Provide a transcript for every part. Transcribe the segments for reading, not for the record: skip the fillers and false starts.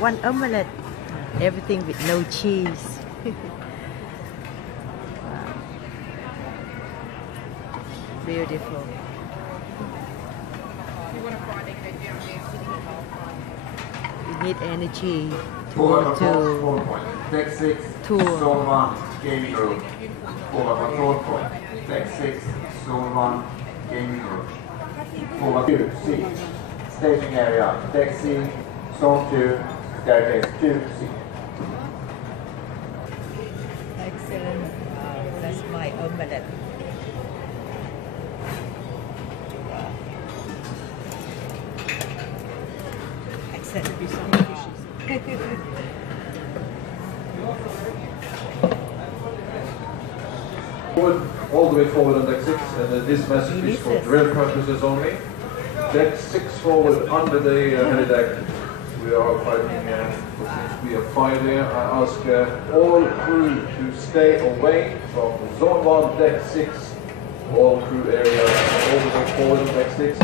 one omelette, everything with no cheese. Wow. Beautiful. You need energy to go to Deck 6, tour. Zone 1, gaming room. Forward control point. Deck 6, Zone 1, gaming room. Forward 2, C. Staging area. Deck C, Zone 2, staircase 2C. Excellent. Wow, that's my omelette. Excellent. Be some dishes. All the way forward on deck 6, and this message is for drill purposes only. Deck 6 forward under the helideck. We are fighting, we are fine there. I ask all crew to stay away from zone 1, deck 6. All crew areas all the way forward on deck 6.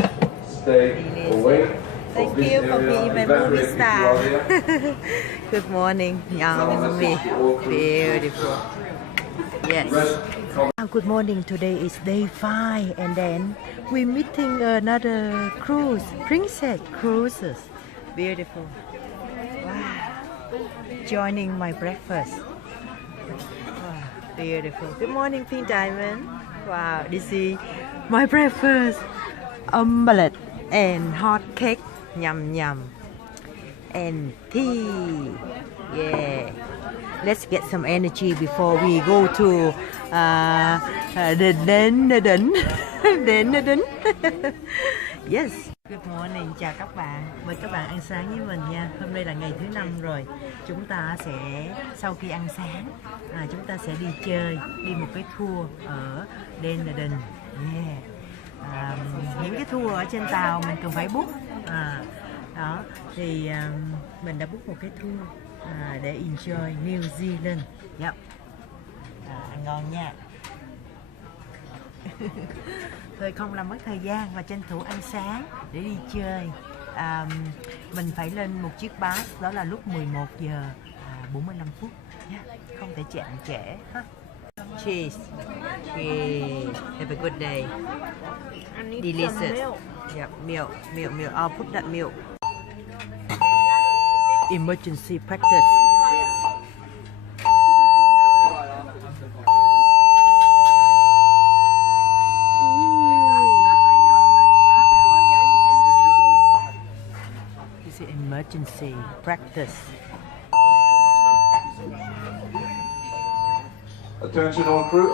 Stay away. Thank you for being my movie star. Good morning, yummy, beautiful. Yes. Good morning. Today is day 5, and then we're meeting another cruise, Princess Cruises. Beautiful. Wow. Joining my breakfast. Wow. Beautiful. Good morning, Pink Diamond. Wow. This is my breakfast. Omelette and hot cake. Yum yum. And tea. Yeah. Let's get some energy before we go to đến. Yes. Good morning, chào các bạn. Mời các bạn ăn sáng với mình nha. Hôm nay là ngày thứ 5 rồi. Chúng ta sẽ sau khi ăn sáng, chúng ta sẽ đi chơi, đi một cái tour ở Dunedin. Yeah. Những cái tour ở trên tàu mình cần phải book. Đó thì mình đã book một cái tour để enjoy New Zealand. Yep. Ăn ngon nha. Thôi không làm mất thời gian và tranh thủ ăn sáng để đi chơi. Mình phải lên một chiếc bus, đó là lúc 11 giờ 45 phút. Yeah. Không thể chậm trễ. Cheers. Cheers. Have a good day. Delicious. Yep. Milk. I'll put that milk. Emergency practice. This is emergency practice. Attention all crew,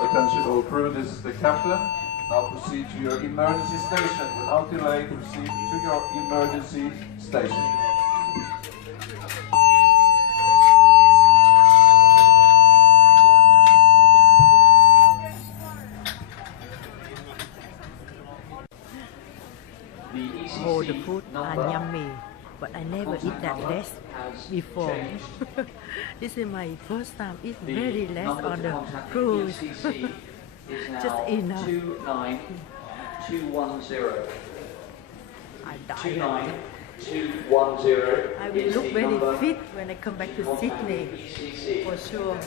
this is the captain. Now proceed to your emergency station. Without delay, proceed to your emergency station. Oh, the food are yummy, but I never eat that less before. This is my first time eat very less on the cruise. Just enough. 29210. I died. 29210. I will look very fit when I come back to Sydney, for sure.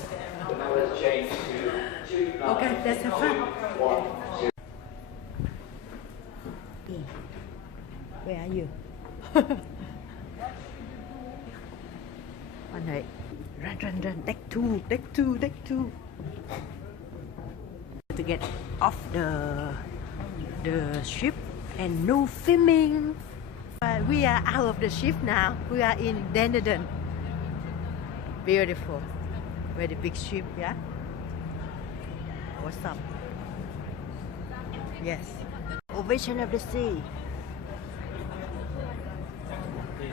Okay, let's have fun. Okay. Where are you? Anh hãy run. Deck 2. To get off the ship and no filming. We are out of the ship now. We are in Dunedin. Beautiful. Very big ship, yeah? What's up? Yes. Ovation of the sea.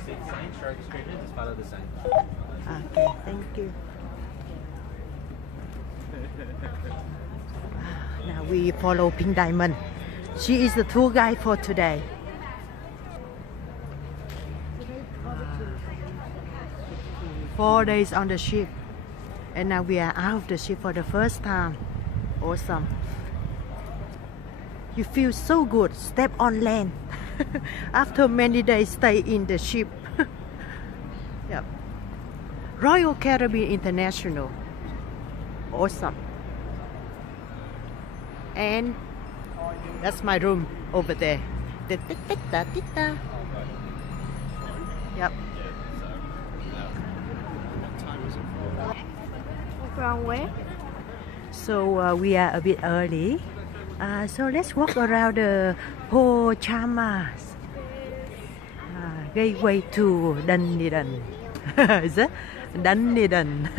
Sign shark screaming, just follow the sign. Okay, thank you. Now we follow Pink Diamond. She is the tour guide for today. 4 days on the ship, and now we are out of the ship for the first time. Awesome. You feel so good, step on land after many days stay in the ship. Yep. Royal Caribbean International. Awesome. And that's my room over there. Yep. Wrong way. So we are a bit early. So let's walk around the Port Charmber, gateway to Dunedin. Is it? Dunedin.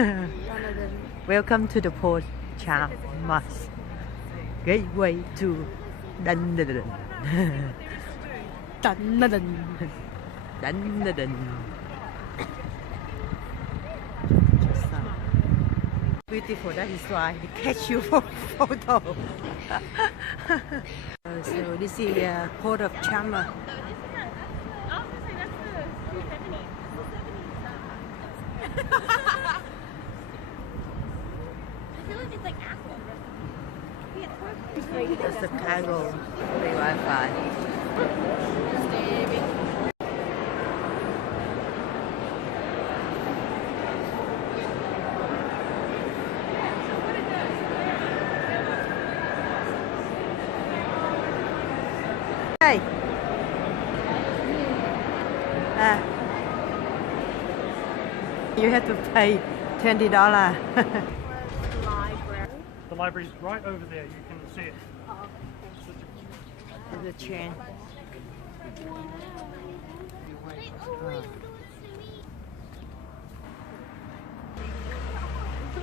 Welcome to the Port Charmber, gateway to Dunedin. Dunedin. Dunedin. Beautiful, that is why they catch you for photo. So this is Port of Charmber. That's the cargo, free Wi-Fi. Hey. You have to pay $20. The library's right over there, you can see it. The chain.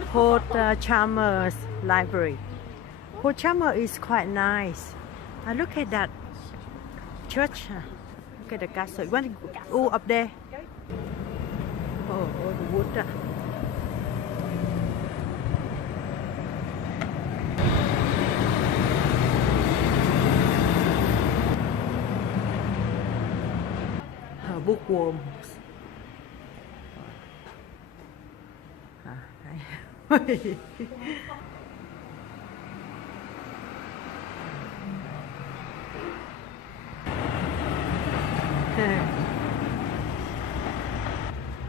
Port Charmber's library. Port Charmber is quite nice. Look at that church. Look at the castle. Oh, up there. Oh, the wood. Bookworms. The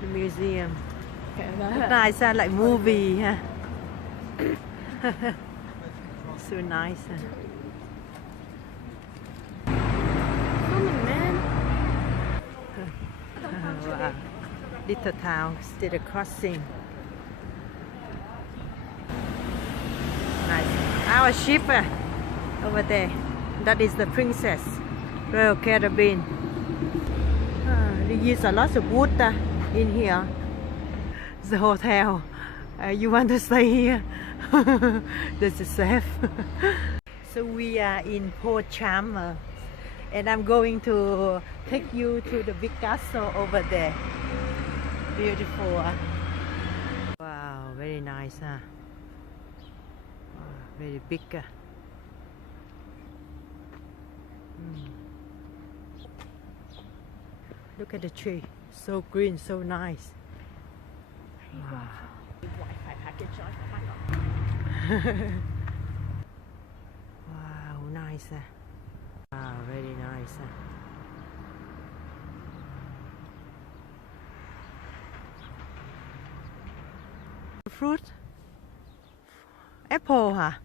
museum. Nice, like movie. Huh? So nice. Wow. Little town, still a crossing. Nice. Our ship over there. That is the Princess Royal Caribbean. They use a lot of wood in here. The hotel. You want to stay here? This is safe. So we are in Port Charmber, and I'm going to take you to the big castle over there. Beautiful. Wow, very nice. Very big. Look at the tree. So green, so nice. Wow. Wow, nice. Wow, very nice. Fruit? Apple hả?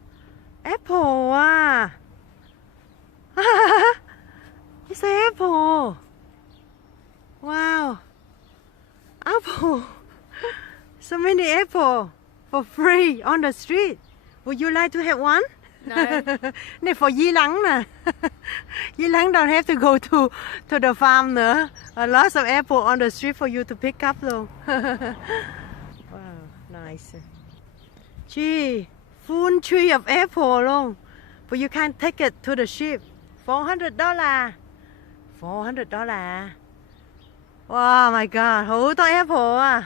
Apple à? It's an apple. Wow. Apple. So many apple for free on the street. Would you like to have one? No. Này for Di Lăng nè. Di Lăng don't have to go to the farm nữa. Lots of apple on the street for you to pick up luôn. Wow, nice. Gee, full tree of apple luôn. But you can't take it to the ship. $400. $400. Oh my God, hổ to apple à.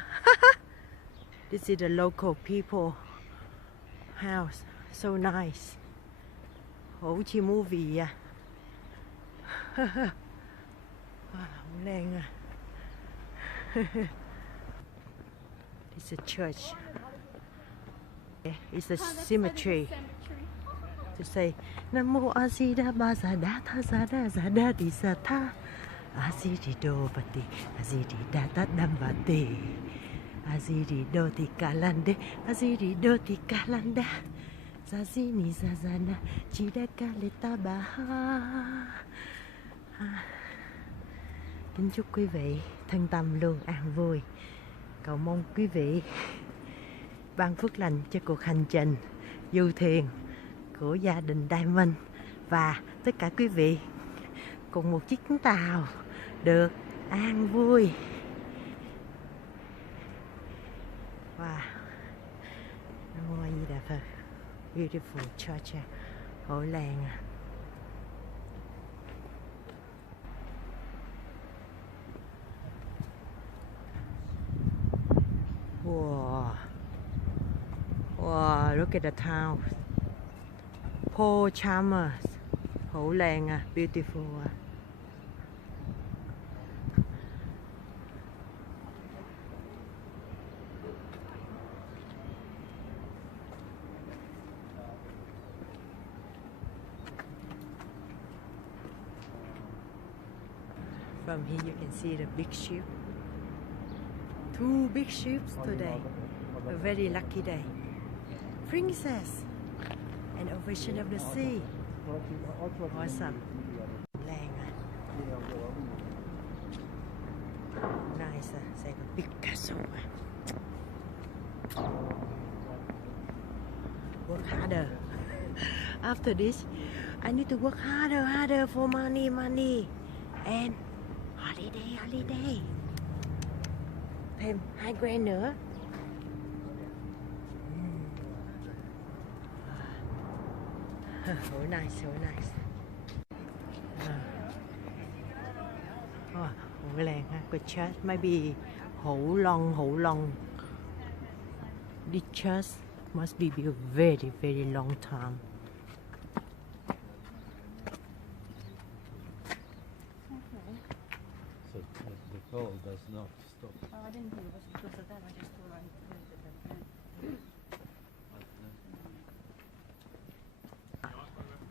This is the local people house. So nice. Hổ chi movie à. Wow, lên à. It's a church. It's a cemetery. To say Namo Asida Bazada Tazada Zada Disata Asidi Do Bati Asidi Data Dambati Aziri doti kalande, aziri doti kalanda, zazini zazana, chida kaleta baha. Kính chúc quý vị thân tâm luôn an vui. Cầu mong quý vị ban phước lành cho cuộc hành trình du thuyền của gia đình Diamond và tất cả quý vị cùng một chiếc tàu được an vui. Wow, Nam Mô A Di Đà Phật. Beautiful church, hội làng. Wow, wow, look at the town. Paul Charmber, hội làng, beautiful. From here you can see the big ship. 2 big ships today. A very lucky day. Princess and Ovation of the Sea. Awesome. Lang. Nice. It's like a big castle. Work harder. After this, I need to work harder for money and holiday. Thêm 2 grand nữa. So nice. Hội làng ha, good church. Maybe hữu long. This church must be built very long time. So the flow does not stop. I didn't think it was because of that. I just thought I heard it.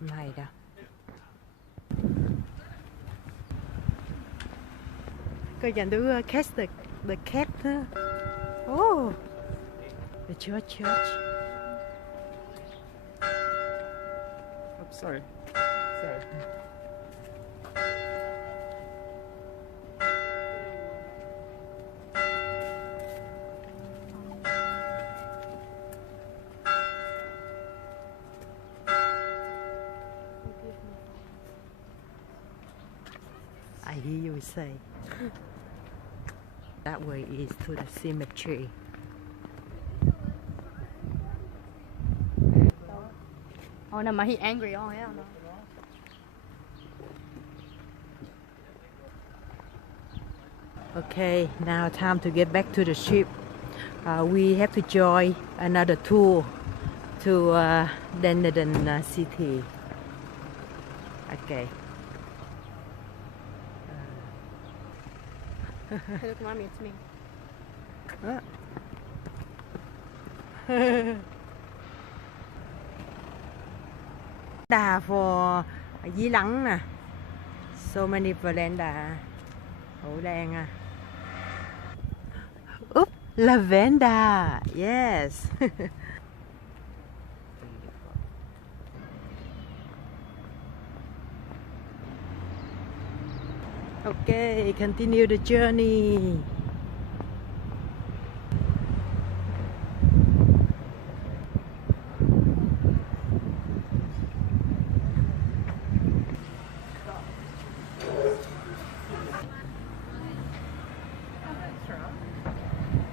Này đó. Coi dành tôi catch the cat. Oh, the church. I'm sorry. I hear you say. That way is to the cemetery. Oh no, he's angry. Oh hell no. Okay, now time to get back to the ship. We have to join another tour to Dunedin city. Okay. Hey, look, mommy, it's me. Veranda for dĩ lắng nè. So many veranda. Hội làng. Oops, lavender. Yes. Okay, continue the journey.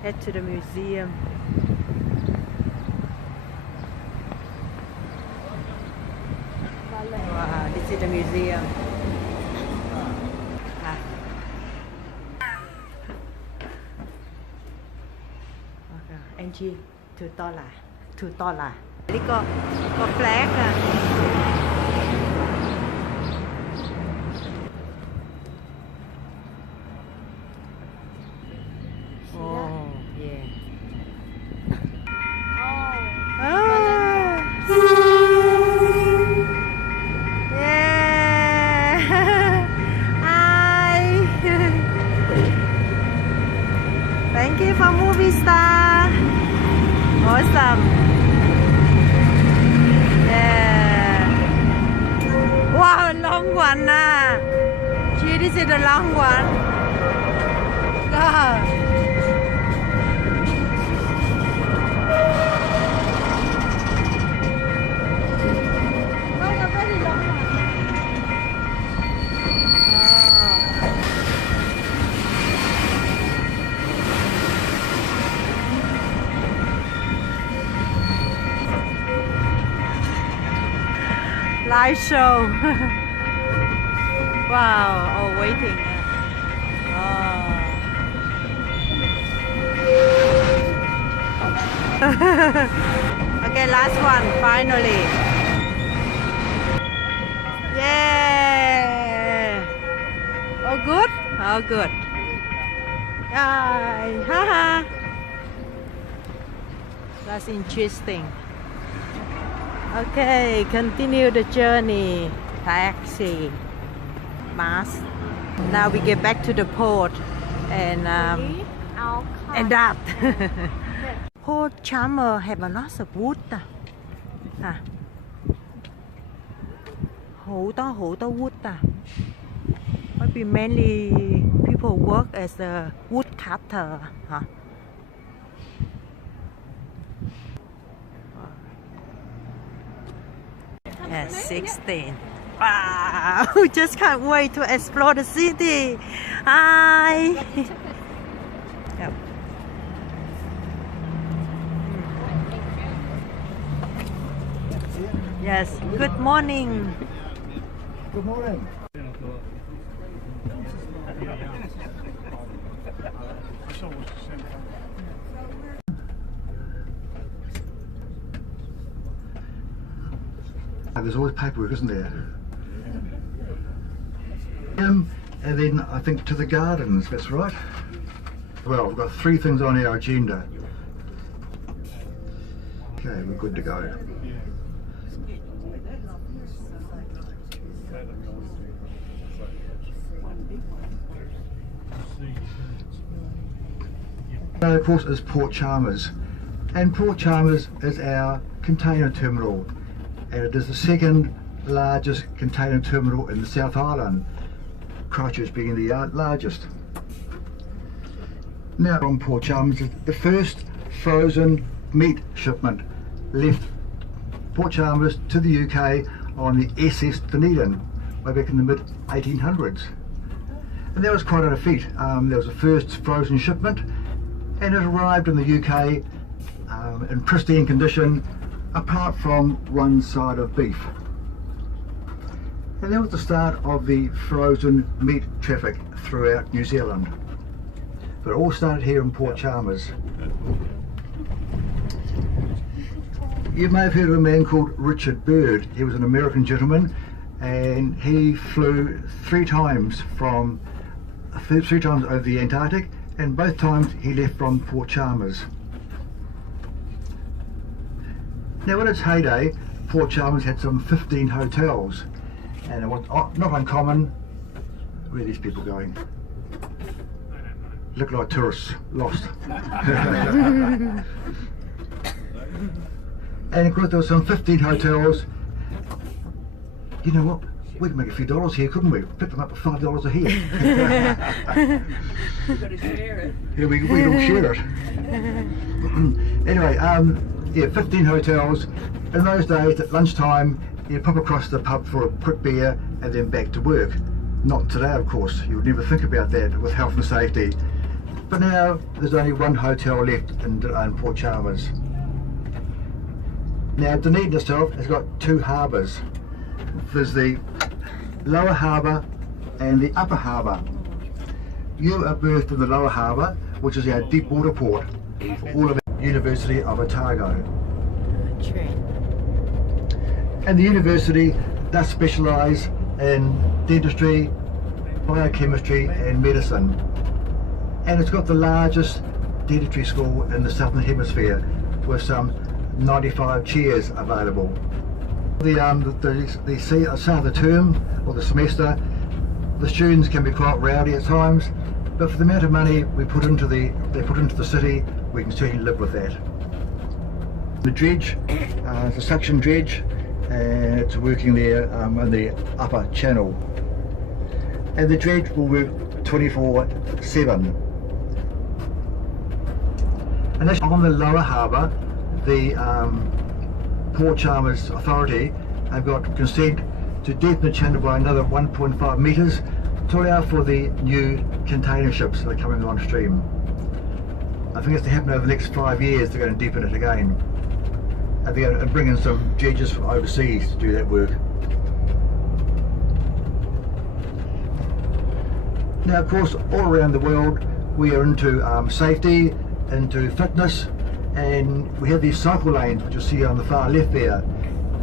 Head to the museum. Wow, this is the museum. Angie, too tall là. Đi có flag à. Oh, yeah. Thank you for movie star. Awesome. Yeah. Wow, long one. Gee, this is the long one. God. Live show. Wow. Oh, waiting. Oh. Okay, last one. Finally. Yeah. Oh, good. Oh, good. Yay. Haha. That's interesting. Okay, continue the journey. Taxi. Bus. Now we get back to the port and that. Port Charmber have a lot of wood. Hủ to wood. Maybe mainly people work as a wood cutter. Yes, 16. Wow, just can't wait to explore the city. Hi. Yep. Yes, good morning. Good morning. There's always paperwork, isn't there? And then I think to the gardens, that's right. Well, we've got 3 things on our agenda. Okay, we're good to go. So of course is Port Charmers, and Port Charmers is our container terminal, and it is the 2nd largest container terminal in the South Island, Christchurch being the largest. Now from Port Charmers, the first frozen meat shipment left Port Charmers to the UK on the SS Dunedin way back in the mid 1800s, and that was quite a feat. There was the first frozen shipment, and it arrived in the UK in pristine condition apart from one side of beef. And that was the start of the frozen meat traffic throughout New Zealand. But it all started here in Port Charmers. You may have heard of a man called Richard Byrd. He was an American gentleman, and he flew 3 times over the Antarctic, and both times he left from Port Charmers. Now in its heyday, Port Charmers had some 15 hotels, and it was not uncommon. Where are these people going? Look like tourists, lost. And of course there were some 15 hotels. You know what? We could make a few dollars here, couldn't we? Pick them up for $5 a head. We've got to share it. Yeah, we'd all share it. Anyway, yeah, 15 hotels. In those days, at lunchtime, you'd pop across the pub for a quick beer and then back to work. Not today, of course. You would never think about that with health and safety. But now, there's only 1 hotel left in Port Charmers. Now, Dunedin itself has got 2 harbours. There's the lower harbour and the upper harbour. You are berthed in the lower harbour, which is our deep water port for all of our University of Otago. And the university does specialise in dentistry, biochemistry and medicine. And it's got the largest dentistry school in the Southern Hemisphere, with some 95 chairs available. The start of the term or the semester, the students can be quite rowdy at times, But for the amount of money they put into the city, we can certainly live with that. The dredge, it's a suction dredge, and it's working there in the upper channel. And the dredge will work 24/7. And that's on the lower harbour. The Port Charmers Authority have got consent to deepen the channel by another 1.5 metres to allow for the new container ships that are coming on stream. I think it's to happen over the next 5 years. They're going to deepen it again. And they're going to bring in some dredges from overseas to do that work. Now, of course, all around the world we are into safety, into fitness, and we have these cycle lanes which you'll see on the far left there.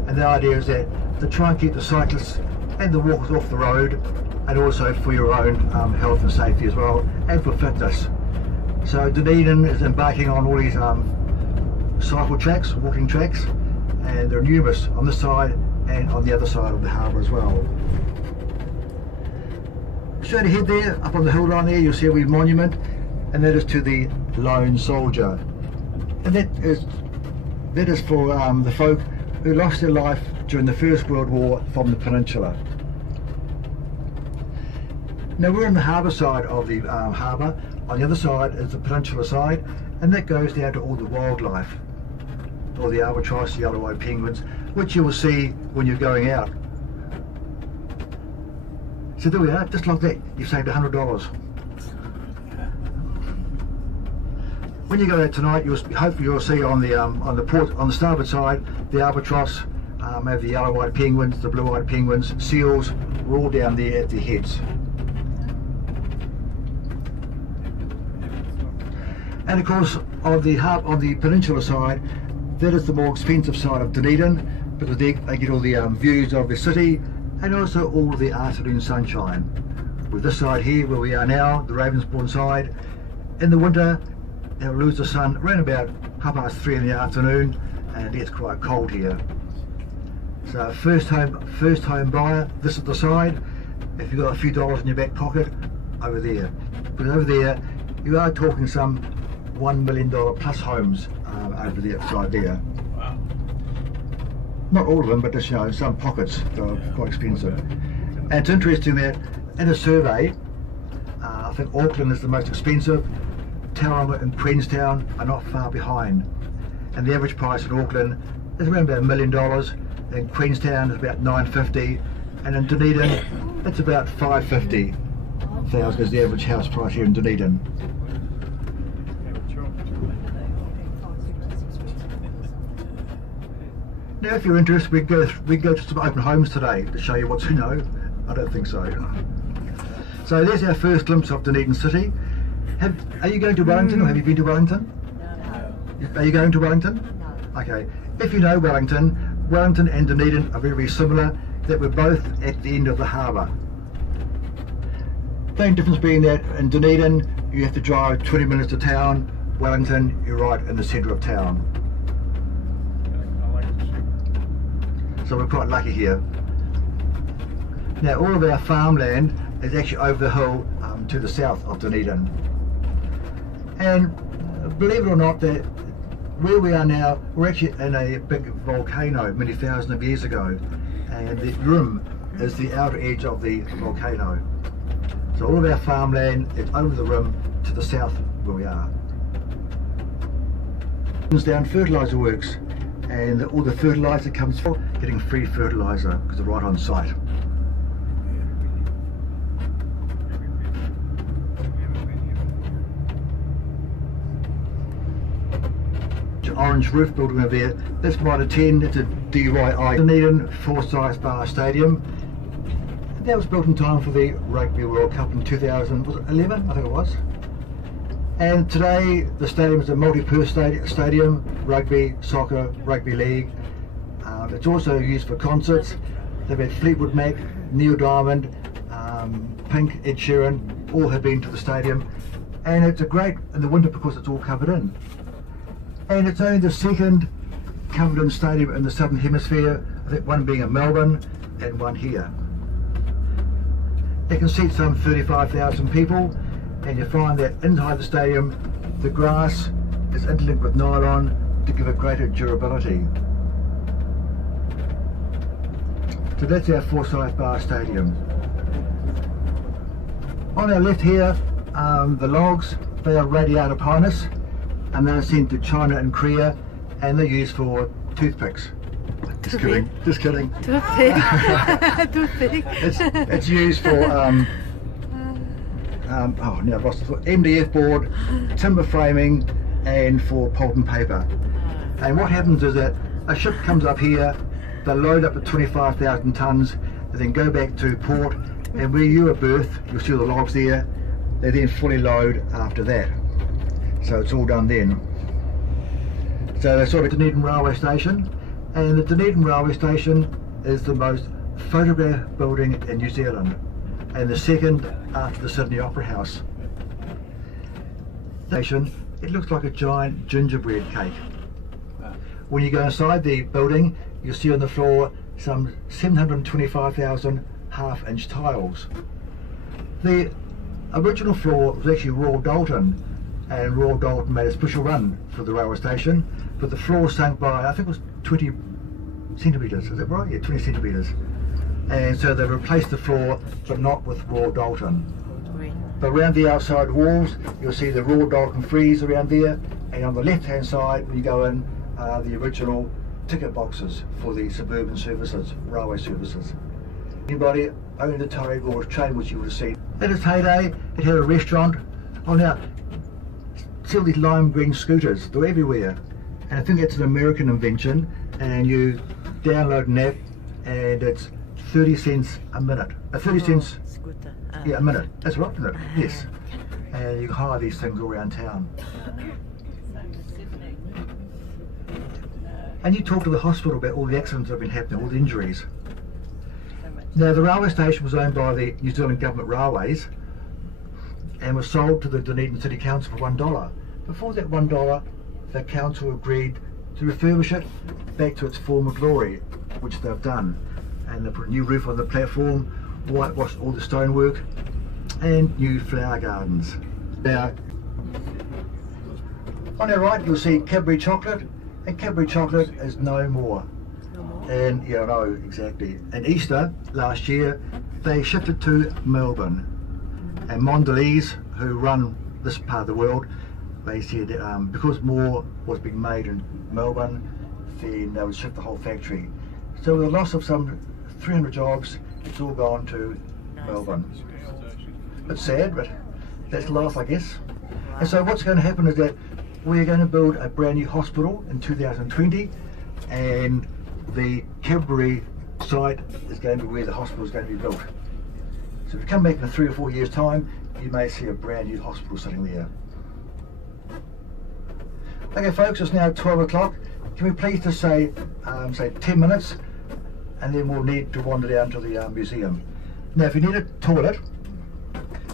And the idea is that to try and keep the cyclists and the walkers off the road, and also for your own health and safety as well, and for fitness. So Dunedin is embarking on all these cycle tracks, walking tracks, and there are numerous on this side and on the other side of the harbour as well. Straight ahead there, up on the hill line there, you'll see a wee monument, and that is to the lone soldier. And that is for the folk who lost their life during the First World War from the peninsula. Now we're on the harbour side of the harbour. On the other side is the peninsula side, and that goes down to all the wildlife, all the albatross, the yellow-eyed penguins, which you will see when you're going out. So there we are, just like that, you've saved $100. When you go out tonight, hopefully you'll see on the starboard side, the albatross, have the yellow-eyed penguins, the blue-eyed penguins, seals, we're all down there at the heads. And of course, on the peninsula side, that is the more expensive side of Dunedin, because they get all the views of the city, and also all the afternoon sunshine. With this side here, where we are now, the Ravensbourne side, in the winter, they'll lose the sun around about 3:30 in the afternoon, and it gets quite cold here. So first home buyer, this is the side. If you've got a few dollars in your back pocket, over there. Because over there, you are talking some $1 million plus homes over the side there. Wow. Not all of them, but just, some pockets that are quite expensive. And it's interesting that in a survey, I think Auckland is the most expensive. Tauranga and Queenstown are not far behind. And the average price in Auckland is around about $1 million. In Queenstown is about $950, and in Dunedin it's about $550,000 is the average house price here in Dunedin. Now, if you're interested, we can go to some open homes today to show you what's, I don't think so. So there's our first glimpse of Dunedin City. Are you going to Wellington, or have you been to Wellington? No. Are you going to Wellington? No. Okay. If you know Wellington and Dunedin are very, very similar, that we're both at the end of the harbour. The only difference being that in Dunedin, you have to drive 20 minutes to town. Wellington, you're right in the centre of town. So we're quite lucky here. Now all of our farmland is actually over the hill to the south of Dunedin. And believe it or not, that where we are now, we're actually in a big volcano many thousands of years ago, and the rim is the outer edge of the volcano. So all of our farmland is over the rim to the south where we are. Down fertiliser works, and all the fertiliser comes from getting free fertiliser because they're right on site. Orange roof building over there, that's might attend, it's a DYI Dunedin Forsyth Bar Stadium. That was built in time for the Rugby World Cup in 2011, I think it was. And today the stadium is a multi-purpose stadium, rugby, soccer, rugby league. It's also used for concerts. They've had Fleetwood Mac, Neil Diamond, Pink, Ed Sheeran, all have been to the stadium. And it's a great in the winter because it's all covered in. And it's only the second covered in stadium in the Southern Hemisphere, I think one being in Melbourne and one here. It can seat some 35,000 people, and you find that inside the stadium the grass is interlinked with nylon to give it greater durability. So that's our Forsyth Bar Stadium. On our left here, the logs, they are radiata pinus, and they're sent to China and Korea, and they're used for toothpicks. Just kidding, just kidding. Toothpick. Toothpick. It's used for MDF board, timber framing, and for pulp and paper. And what happens is that a ship comes up here, they load up to 25,000 tonnes, they then go back to port, and where you are berthed, you'll see the logs there, they then fully load after that. So it's all done then. So they saw the Dunedin Railway Station, and the Dunedin Railway Station is the most photographed building in New Zealand, and the second after the Sydney Opera House. Station, it looks like a giant gingerbread cake. When you go inside the building, you'll see on the floor some 725,000 half-inch tiles. The original floor was actually Royal Dalton, and Royal Dalton made a special run for the railway station, but the floor sank by, I think it was 20 centimetres, is that right? Yeah, 20 centimetres. And so they replaced the floor, but not with Royal Dalton. But around the outside walls, you'll see the Royal Dalton frieze around there, and on the left-hand side, when you go in, the original ticket boxes for the suburban services, railway services. Anybody owned a towing or a train which you would have seen. In its heyday, it had a restaurant. Oh now, see all these lime green scooters, they're everywhere. And I think that's an American invention, and you download an app and it's 30 cents a minute. 30 cents, Scooter. yeah, a minute. That's right, isn't it? Yes. And you can hire these things all around town. And you talk to the hospital about all the accidents that have been happening, all the injuries. Now the railway station was owned by the New Zealand Government Railways and was sold to the Dunedin City Council for $1. Before that $1, the council agreed to refurbish it back to its former glory, which they've done. And they put a new roof on the platform, whitewashed all the stonework, and new flower gardens. Now, on our right you'll see Cadbury chocolate, and Cadbury chocolate is no more. And yeah, no, exactly. And Easter last year, they shipped it to Melbourne. And Mondelez, who run this part of the world, they said because more was being made in Melbourne, then they would ship the whole factory. So with a loss of some 300 jobs, it's all gone to Melbourne. It's sad, but that's life, I guess. And so what's going to happen is that we're going to build a brand new hospital in 2020, and the Cadbury site is going to be where the hospital is going to be built. So if you come back in 3 or 4 years' time, you may see a brand new hospital sitting there. Okay folks, it's now 12 o'clock. Can we please just say 10 minutes, and then we'll need to wander down to the museum. Now if you need a toilet,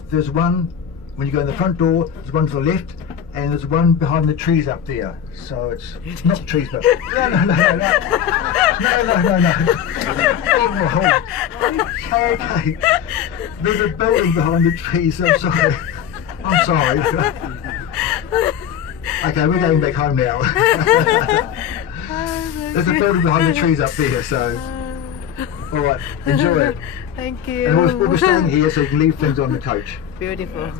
there's one, when you go in the front door, there's one to the left, and there's one behind the trees up there. So it's not the trees, but no. Okay. There's a building behind the trees. I'm sorry. I'm sorry. Okay, we're going back home now. There's a building behind the trees up there. So, all right, enjoy it. Thank you. And we'll be staying here, so you can leave things on the coach. Beautiful.